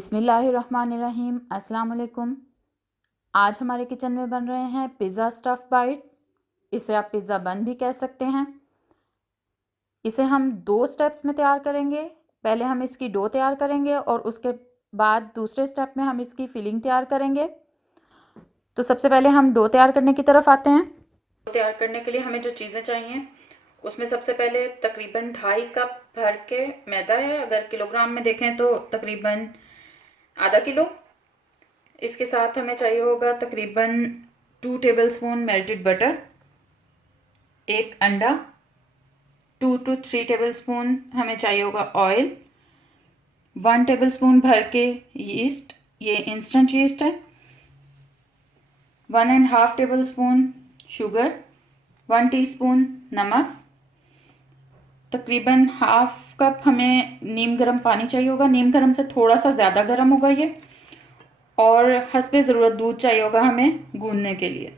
बिस्मिल्लाहिर्रहमानिर्रहीम। अस्सलाम वालेकुम। आज हमारे किचन में बन रहे हैं पिज़्ज़ा स्टफ़ बाइट्स। इसे आप पिज़्ज़ा बन भी कह सकते हैं। इसे हम 2 स्टेप्स में तैयार करेंगे। पहले हम इसकी डो तैयार करेंगे और उसके बाद दूसरे स्टेप में हम इसकी फिलिंग तैयार करेंगे। तो सबसे पहले हम डो तैयार करने की तरफ आते हैं। डो तैयार करने के लिए हमें जो चीज़ें चाहिए उसमें सबसे पहले तकरीबन 2.5 कप भर के मैदा है। अगर किलोग्राम में देखें तो तकरीबन आधा किलो। इसके साथ हमें चाहिए होगा तकरीबन 2 टेबलस्पून मेल्टेड बटर, 1 अंडा, 2 to 3 टेबलस्पून हमें चाहिए होगा ऑयल, 1 टेबलस्पून भर के यीस्ट, ये इंस्टेंट यीस्ट है, 1.5 टेबलस्पून शुगर, 1 टीस्पून नमक, तकरीबन हाफ कप हमें नीम गर्म पानी चाहिए होगा। नीम गर्म से थोड़ा सा ज़्यादा गर्म होगा ये। और हस्बे ज़रूरत दूध चाहिए होगा हमें गूंदने के लिए।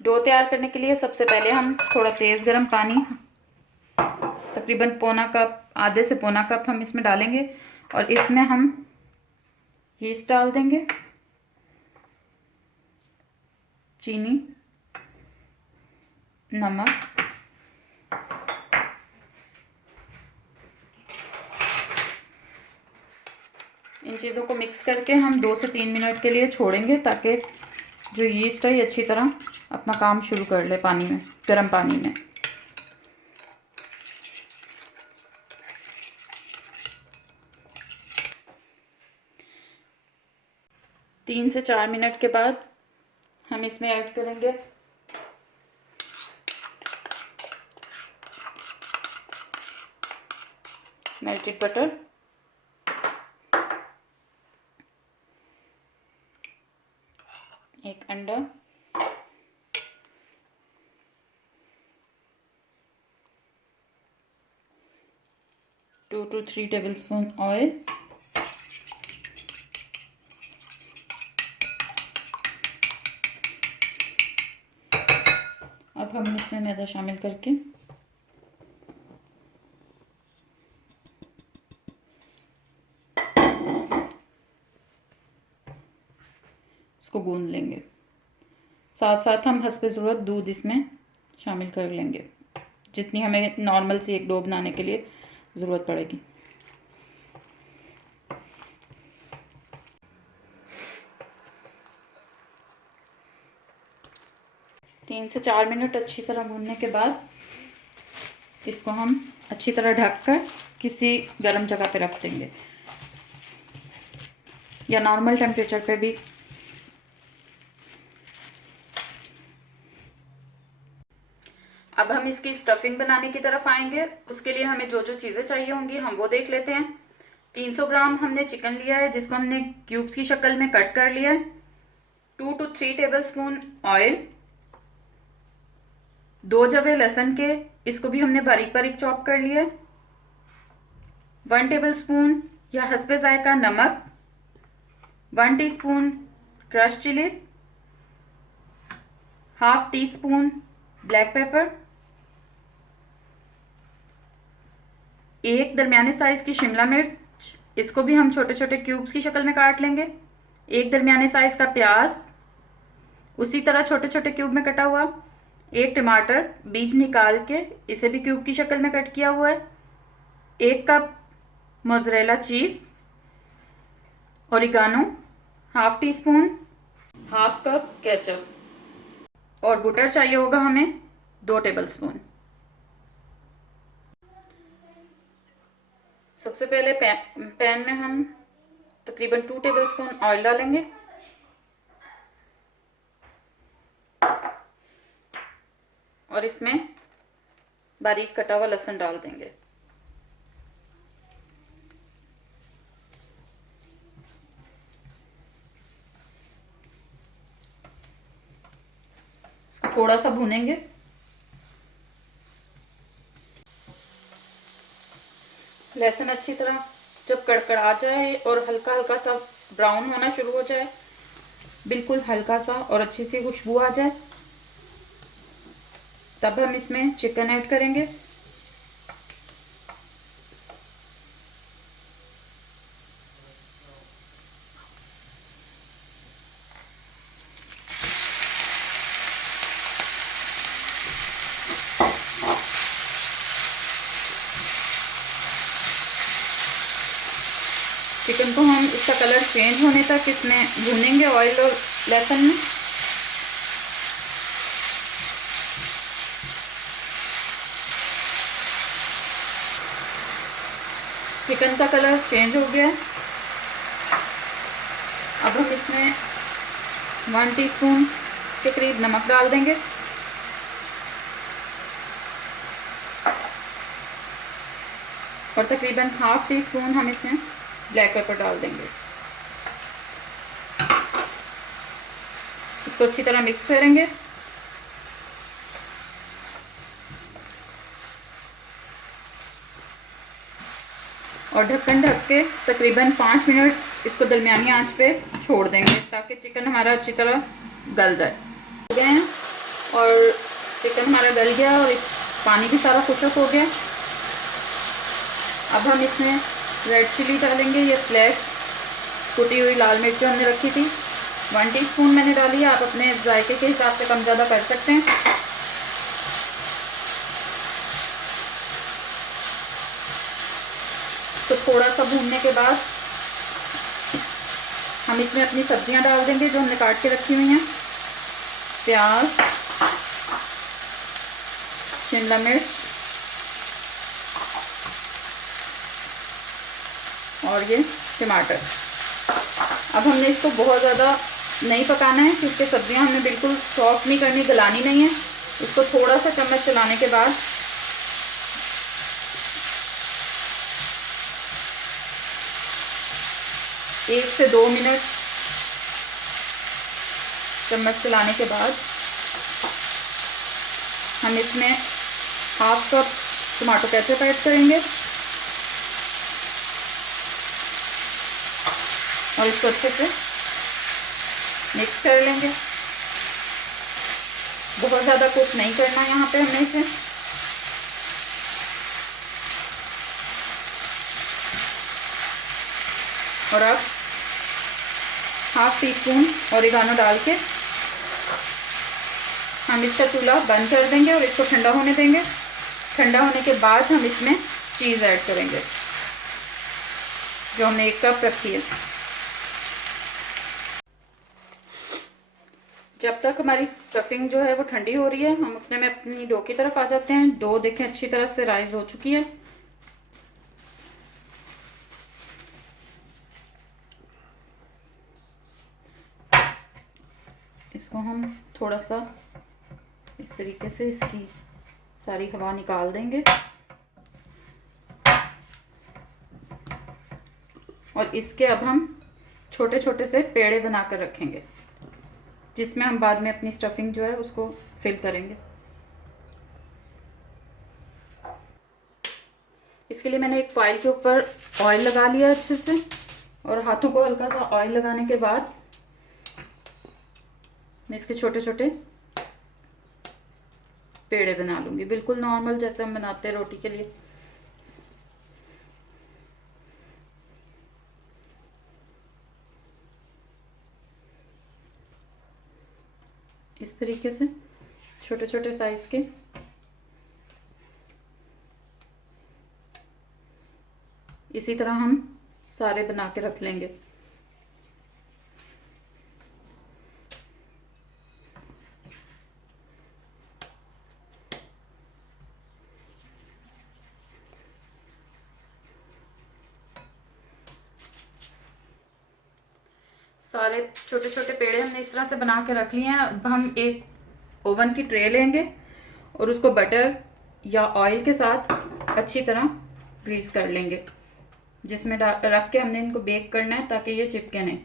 डो तैयार करने के लिए सबसे पहले हम थोड़ा तेज़ गर्म पानी तकरीबन पौना कप, आधे से पौना कप हम इसमें डालेंगे और इसमें हम यीस्ट डाल देंगे, चीनी, नमक, इन चीज़ों को मिक्स करके हम 2 से 3 मिनट के लिए छोड़ेंगे ताकि जो यीस्ट है ये अच्छी तरह अपना काम शुरू कर ले पानी में, गर्म पानी में। तीन से 4 मिनट के बाद हम इसमें ऐड करेंगे मेल्टेड बटर, एक अंडा, टू to 3 टेबलस्पून ऑयल, अब हम इसमें मैदा शामिल करके इसको गूंद लेंगे। साथ साथ हम हस्बे ज़रूरत दूध इसमें शामिल कर लेंगे, जितनी हमें नॉर्मल सी एक डो बनाने के लिए ज़रूरत पड़ेगी। तीन से 4 मिनट अच्छी तरह गूंदने के बाद इसको हम अच्छी तरह ढककर किसी गर्म जगह पे रख देंगे या नॉर्मल टेम्परेचर पे भी। अब हम इसकी स्टफिंग बनाने की तरफ आएंगे। उसके लिए हमें जो जो चीज़ें चाहिए होंगी हम वो देख लेते हैं। 300 ग्राम हमने चिकन लिया है जिसको हमने क्यूब्स की शक्ल में कट कर लिया है। 2 to 3 टेबलस्पून ऑयल, 2 जवे लहसुन के, इसको भी हमने बारीक बारीक चॉप कर लिया है। 1 टेबलस्पून या हस्बे जायका नमक, 1 teaspoon crush chillies, half tea spoon black pepper, एक दरमियाने साइज की शिमला मिर्च, इसको भी हम छोटे छोटे क्यूब्स की शक्ल में काट लेंगे। एक दरमियाने साइज का प्याज उसी तरह छोटे छोटे क्यूब में कटा हुआ। एक टमाटर बीज निकाल के इसे भी क्यूब की शक्ल में कट किया हुआ है। 1 cup mozzarella cheese, oregano half tea spoon, half cup ketchup और बटर चाहिए होगा हमें 2 टेबलस्पून। सबसे पहले पैन में हम तकरीबन 2 टेबलस्पून ऑयल डालेंगे और इसमें बारीक कटा हुआ लहसुन डाल देंगे। इसको थोड़ा सा भूनेंगे। लहसुन अच्छी तरह जब कड़कड़ा जाए और हल्का हल्का सा ब्राउन होना शुरू हो जाए, बिल्कुल हल्का सा और अच्छी सी खुशबू आ जाए, तब हम इसमें चिकन ऐड करेंगे। चिकन को हम इसका कलर चेंज होने तक इसमें भूनेंगे ऑयल और लहसुन में। चिकन का कलर चेंज हो गया है। अब हम इसमें 1 टीस्पून के करीब नमक डाल देंगे और तकरीबन ½ टीस्पून हम इसमें ब्लैक पेपर डाल देंगे। इसको अच्छी तरह मिक्स करेंगे। और ढक्कन ढक के तकरीबन 5 मिनट इसको दरमियानी आंच पे छोड़ देंगे ताकि चिकन हमारा अच्छी तरह गल जाए। हो गए हैं और चिकन हमारा गल गया और इस पानी भी सारा खुशक हो गया। अब हम इसमें रेड चिली डालेंगे, ये फ्लैश कुटी हुई लाल मिर्च जो हमने रखी थी 1 टीस्पून मैंने डाली है। आप अपने जायके के हिसाब से कम ज़्यादा कर सकते हैं। तो थोड़ा सा भूनने के बाद हम इसमें अपनी सब्जियां डाल देंगे जो हमने काट के रखी हुई हैं। प्याज, शिमला मिर्च और ये टमाटर। अब हमने इसको बहुत ज़्यादा नहीं पकाना है क्योंकि सब्जियां हमने बिल्कुल सॉफ्ट नहीं करनी, गलानी नहीं है। इसको थोड़ा सा चम्मच चलाने के बाद एक से 2 मिनट चम्मच चलाने के बाद हम इसमें ½ कप टमाटो केचप ऐड करेंगे और इसको अच्छे से मिक्स कर लेंगे। बहुत ज़्यादा कुक नहीं करना यहाँ पे हमने इसे। और अब ½ टीस्पून ओरिगानो डाल के हम इसका चूल्हा बंद कर देंगे और इसको ठंडा होने देंगे। ठंडा होने के बाद हम इसमें चीज़ ऐड करेंगे जो हमने 1 कप रखी है। जब तक हमारी स्टफिंग जो है वो ठंडी हो रही है हम उतने में अपनी डो की तरफ आ जाते हैं। डो देखें अच्छी तरह से राइज हो चुकी है। इसको हम थोड़ा सा इस तरीके से इसकी सारी हवा निकाल देंगे और इसके अब हम छोटे छोटे से पेड़े बनाकर रखेंगे जिसमें हम बाद में अपनी स्टफिंग जो है उसको फिल करेंगे। इसके लिए मैंने एक फाइल के ऊपर ऑयल लगा लिया अच्छे से और हाथों को हल्का सा ऑयल लगाने के बाद मैं इसके छोटे छोटे पेड़े बना लूँगी, बिल्कुल नॉर्मल जैसे हम बनाते हैं रोटी के लिए। इस तरीके से छोटे छोटे साइज के इसी तरह हम सारे बना के रख लेंगे। सारे छोटे छोटे पेड़े हमने इस तरह से बना के रख लिए हैं। अब हम एक ओवन की ट्रे लेंगे और उसको बटर या ऑयल के साथ अच्छी तरह ग्रीस कर लेंगे जिसमें रख के हमने इनको बेक करना है ताकि ये चिपके नहीं।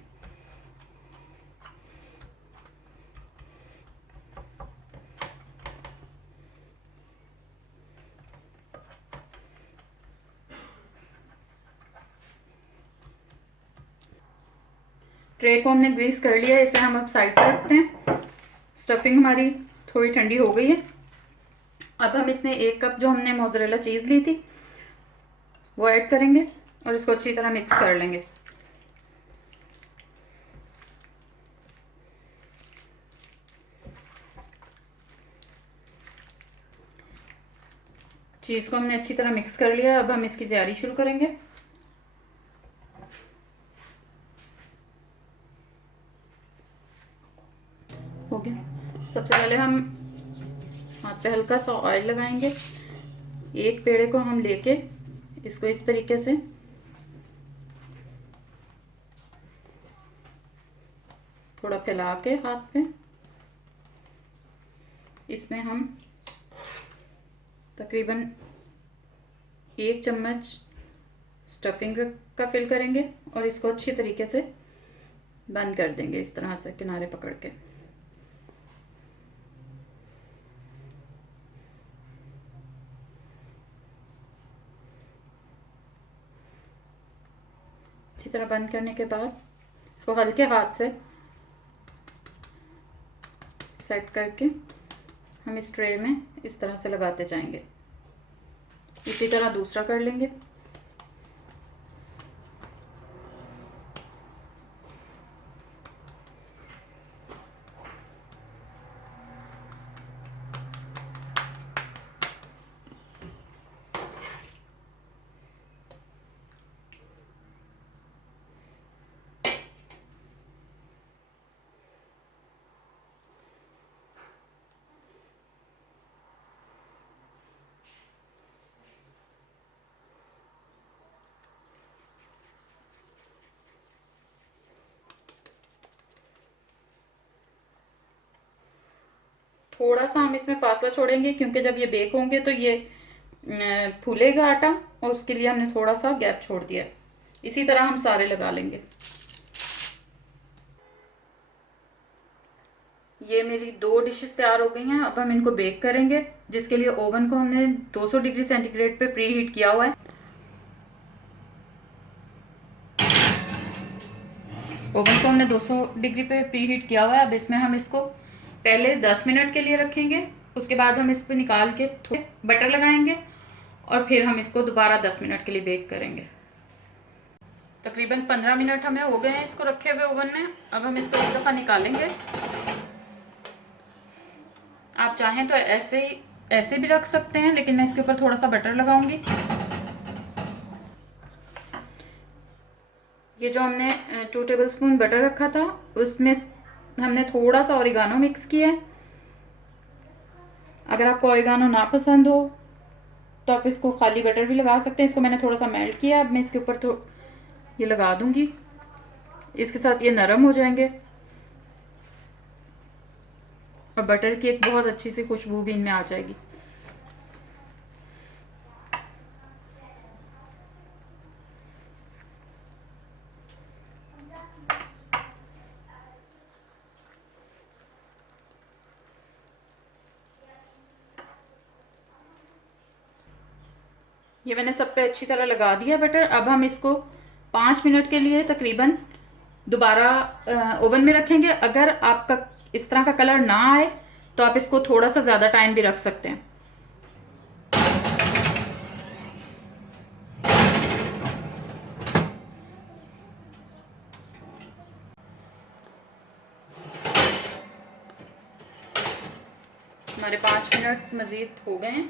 ट्रे को हमने ग्रीस कर लिया है, इसे हम अब साइड पर रखते हैं। स्टफिंग हमारी थोड़ी ठंडी हो गई है। अब हम इसमें 1 कप जो हमने मोज़रेला चीज़ ली थी वो ऐड करेंगे और इसको अच्छी तरह मिक्स कर लेंगे। चीज़ को हमने अच्छी तरह मिक्स कर लिया। अब हम इसकी तैयारी शुरू करेंगे। हो गया। सबसे पहले हम हाथ पे हल्का सा ऑयल लगाएंगे। एक पेड़े को हम लेके इसको इस तरीके से थोड़ा फैला के हाथ पे इसमें हम तकरीबन 1 चम्मच स्टफिंग का फिल करेंगे और इसको अच्छी तरीके से बंद कर देंगे इस तरह से किनारे पकड़ के। अच्छी तरह बंद करने के बाद इसको हल्के हाथ से सेट करके हम इस ट्रे में इस तरह से लगाते जाएंगे। इसी तरह दूसरा कर लेंगे। थोड़ा सा हम इसमें फासला छोड़ेंगे क्योंकि जब ये बेक होंगे तो ये फूलेगा आटा, और उसके लिए हमने थोड़ा सा गैप छोड़ दिया। इसी तरह हम सारे लगा लेंगे। ये मेरी 2 डिशेस तैयार हो गई हैं। अब हम इनको बेक करेंगे, जिसके लिए ओवन को हमने 200 डिग्री सेंटीग्रेड पे प्री हीट किया हुआ है। ओवन को हमने 200 डिग्री पे प्री हीट किया हुआ है। अब इसमें हम इसको पहले 10 मिनट के लिए रखेंगे, उसके बाद हम इस पर निकाल के थोड़े बटर लगाएंगे और फिर हम इसको दोबारा 10 मिनट के लिए बेक करेंगे। तकरीबन 15 मिनट हमें हो गए हैं इसको रखे हुए ओवन में। अब हम इसको एक दफ़ा निकालेंगे। आप चाहें तो ऐसे भी रख सकते हैं, लेकिन मैं इसके ऊपर थोड़ा सा बटर लगाऊंगी। ये जो हमने 2 टेबलस्पून बटर रखा था, उसमें हमने थोड़ा सा ओरिगानो मिक्स किया है। अगर आपको ओरिगानो ना पसंद हो तो आप इसको खाली बटर भी लगा सकते हैं। इसको मैंने थोड़ा सा मेल्ट किया। अब मैं इसके ऊपर तो ये लगा दूंगी। इसके साथ ये नरम हो जाएंगे और बटर की एक बहुत अच्छी सी खुशबू भी इनमें आ जाएगी। ये मैंने सब पे अच्छी तरह लगा दिया बटर। अब हम इसको 5 मिनट के लिए तकरीबन दोबारा ओवन में रखेंगे। अगर आपका इस तरह का कलर ना आए तो आप इसको थोड़ा सा ज़्यादा टाइम भी रख सकते हैं। हमारे 5 मिनट मज़ीद हो गए हैं।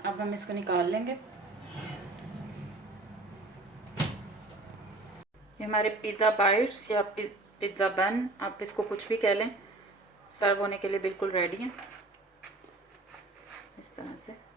अब हम इसको निकाल लेंगे। ये हमारे पिज़्ज़ा बाइट्स या पिज़्ज़ा बन, आप इसको कुछ भी कह लें, सर्व होने के लिए बिल्कुल रेडी हैं। इस तरह से